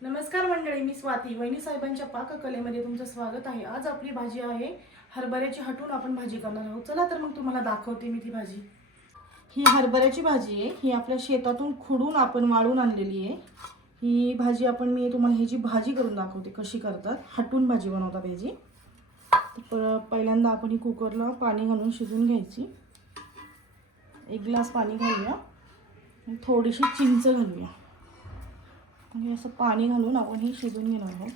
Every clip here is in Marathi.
नमस्कार मंडळी मी स्वाती. वहिनी साहेबांच्या पाककलेमध्ये तुमचं स्वागत आहे. आज आपली भाजी आहे हरभऱ्याची हटून आपण भाजी करणार आहोत. चला तर मग तुम्हाला दाखवते मी ती भाजी. ही हरभऱ्याची भाजी आहे. ही आपल्या शेतातून खुडून आपण वाळून आणलेली आहे. ही भाजी आपण मी तुम्हाला ह्याची भाजी करून दाखवते कशी करतात. हटून भाजी बनवतात ह्याची. तर प- पहिल्यांदा आपण ही कुकरला पाणी घालून शिजून घ्यायची. एक ग्लास पाणी घालूया. थोडीशी चिंच घालूया. आणि असं पाणी घालून आपण हे शिजून घेणार आहोत.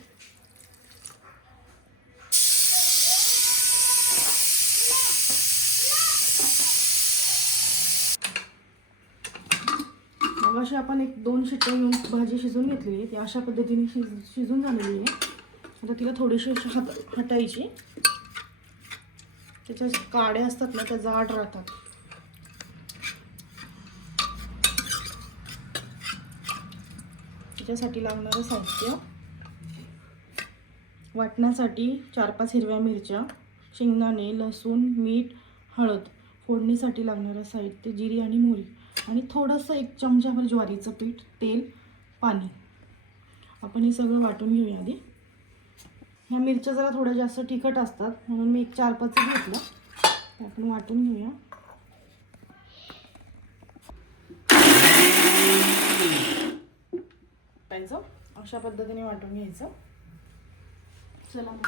मग अशी आपण एक दोन शिट्टे घेऊन भाजी शिजून घेतलेली आहे. ती अशा पद्धतीने शिज शिजून झालेली आहे. आता तिला थोडीशी अशी हात हटायची. त्याच्या काड्या असतात ना त्या जाड राहतात. त्याच्यासाठी लागणारं साहित्य. वाटण्यासाठी चार पाच हिरव्या मिरच्या शेंगदाणे लसूण मीठ हळद फोडणीसाठी लागणारं साहित्य जिरी आणि मोहरी. आणि थोडंसं एक चमच्यावर ज्वारीचं पीठ तेल पाणी. आपण हे सगळं वाटून घेऊया आधी. ह्या मिरच्या जरा थोड्या जास्त तिखट असतात म्हणून मी एक चार पाच घेतलं आपण वाटून घेऊया. टाकायचं. अशा पद्धतीने वाटून घ्यायचं. चला. मग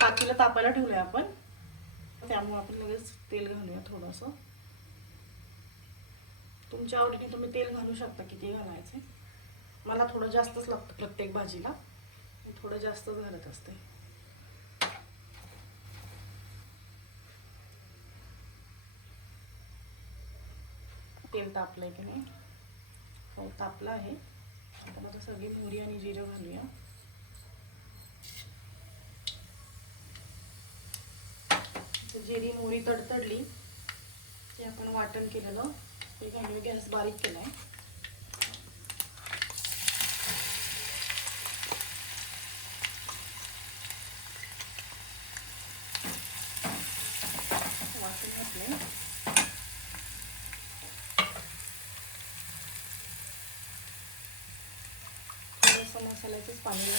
पातीला तापायला ठेवलंय आपण. त्यामुळे आपण लगेच तेल घालूया थोडंसं. तुमच्या आवडीने तुम्ही तेल घालू शकता किती घालायचे. मला थोडं जास्तच लागतं प्रत्येक भाजीला. मी थोडं जास्तच घालत असते. तेल तापलं आहे की नाही? हो तापलं आहे. आता मग सगळी मोहरी आणि जिरं घालूया. तर जिरी मोहरी तडतडली ते आपण वाटण केलेलं. ते घालूया गॅस बारीक केला आहे घातलंय थोडंसं मसाल्याचंच पाणी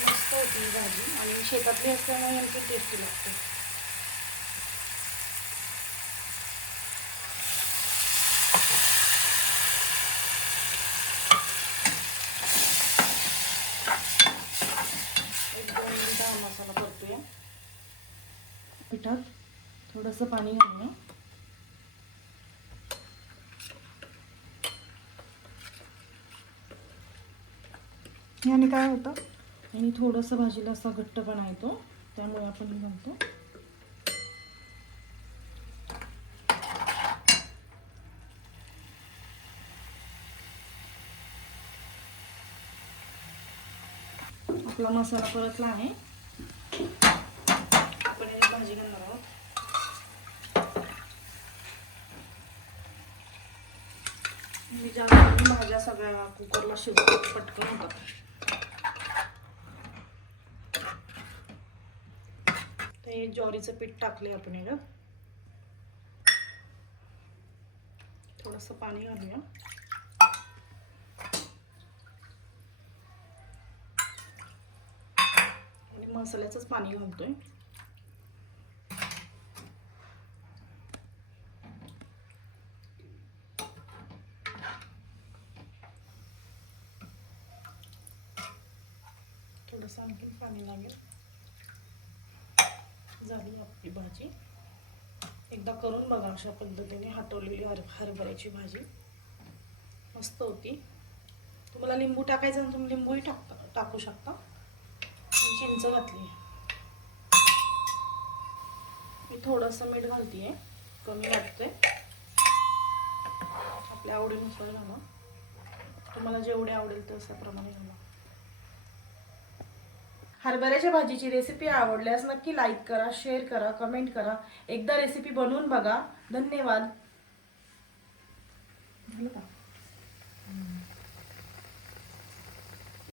मस्त होती भाजी. आणि शेतातली असल्यामुळे आणखी टेस्टी लागते. एक दोन मिनिटं हा मसाला परतूया पिठात थोडंसं पाणी घालूया याने काय होतं? आणि थोडंसं भाजीला असा घट्टपणा येतो. त्यामुळे आपण घालतो. आपला मसाला परतला आहे. आपण भाजी घालणार आहोत. मी जास्त भाज्या सगळ्या कुकरला शिजवत पटकन होतात. हे ज्वारीचं पीठ टाकले आपण याला. थोडंसं पाणी घालूया. आणि मसाल्याचंच पाणी घालतोय. थोडंसं आणखीन पाणी लागेल. झाली आपली भाजी. एकदा करून बघा अशा पद्धतीने हटवलेली हर हरभऱ्याची भाजी. मस्त होती. तुम्हाला लिंबू टाकायचं ना तुम्ही लिंबूही टाकता टाकू शकता. मी चिंच घातली. मी थोडंसं मीठ घालते कमी वाटतंय. आपल्या आवडीनुसार घाला. तुम्हाला जेवढे आवडेल तशाप्रमाणे घाला. हरभऱ्याच्या भाजीची रेसिपी आवडल्यास नक्की लाईक करा शेअर करा कमेंट करा. एकदा रेसिपी बनवून बघा. धन्यवाद.